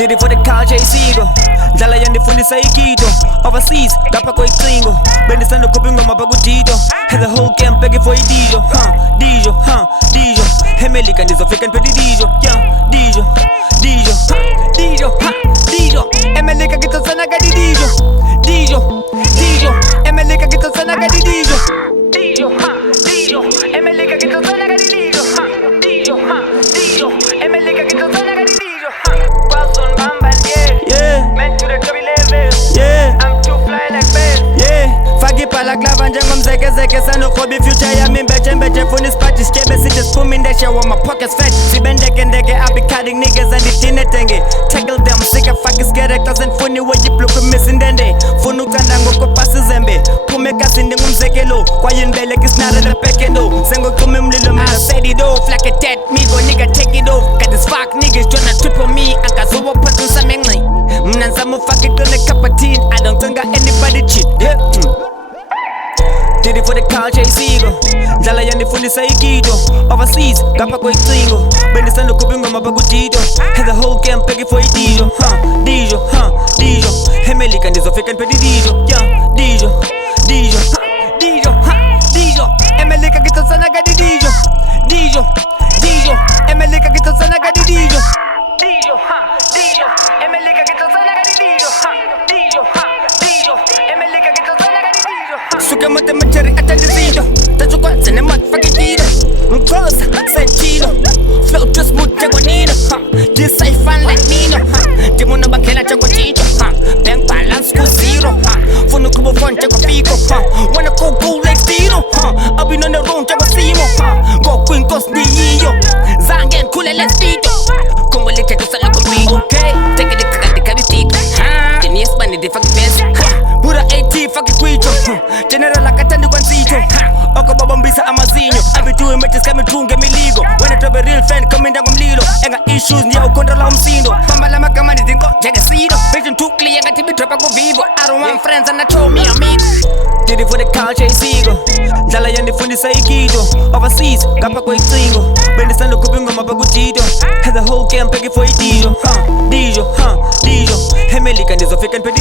Did it for the culture isigo Dlala yandifundisa ikito Overseas, gapa kwa itingo Bendisando kupingo mapagutito Has a whole camp begging for idijo Dijo, dijo Hemelika ndizofika npedi dijo Dijo, dijo Dijo, dijo Emelika kitosana gadi dijo Dijo, dijo Emelika kitosana gadi dijo Dijo, dijo Emelika kitosana gadi dijo Dijo, dijo Emelika kitosana gadi dijo Wilson Bamba, yeah Meant to the top level Yeah I'm too fly like bell Yeah Fagipa la glava njengomzeke zeke sano khobi future yami mbeche funi spati skebe sithe spumi ndeshe while my pockets fat Sibendeke ndeke I be cutting niggas and itine tenge Tackle them sick of fucking characters and funny way you block missing dende Funu kanda ngoko pasi zembe Pume kasi ndingumzekelo Kwaye nbeleke snare le pekendo Sengo kume mlilo man I said it off like a dead migo nigga take it off Got this fuck niggas tryna trip on me Ankazowo pantu samengli Mnanza mu fuck it on a cup of tea I don't think anybody cheat yeah. Did it for the culture isigo Dlala yandifundisa ikito Overseas, gapa kwa itingo Bendisando kupingo mapagutito Has a whole camp begging for idijo Dijo, dijo Hemelika ndizofika npedi dijo Dijo, dijo Dijo, dijo Emelika kitosana gadi dijo Dijo, dijo Emelika kitosana gadi dijo Dijo, dijo Emelika kitosana gadi dijo Dijo, dijo Emelika kitosana gadi dijo Suke mote machari atandizido Tajukwa zene motherfucking dido Mkrosa, sentilo Flow just smooth jango nino This I fan like Nino Dimuno bakela jango chicho Bank balance ku zero Funu kubo phone jango pico Wanna go like Stino I've been on the road jango simo Go queen cause ni iyo Zangen kule let's video Kongo leke kusala kumbi Okay, take it kakati kabitiko Genius bani di fucking best Buddha AT fucking kwicho General akatandi kwa nzito Oko baba mbisa amazinyo I be doing matches kami tunge miligo When I drop a real fan coming down mlilo Enga issues niya ukontrola umsindo Pambala makamani zingo jege sido Vision too clear ngati mi dropa ko vivo I don't want friends and I show me amigo Did it for the culture isigo Dlala yandifundisa ikito Overseas, gapa kwa itingo Bendisando kupingo mapagutito Has a whole camp begging for idijo Dijo, dijo Hemelika ndizofika npedi